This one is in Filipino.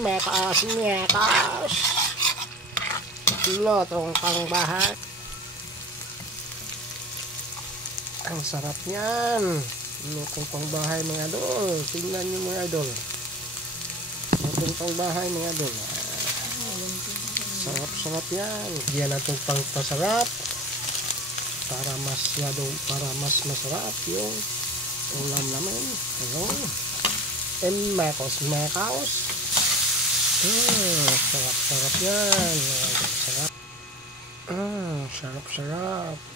Mekos, mekos. Lotong pangbahay. Ang sarap yan. Lotong pangbahay mga idol. Tingnan nyo mga idol. Lotong pangbahay mga idol. Sarap-sarap yan. Diyan natin pangpasarap. Para mas masarap yung ulam namin. Ayun. Mekos. Sarap-sarap yan. Sarap. Sarap-sarap.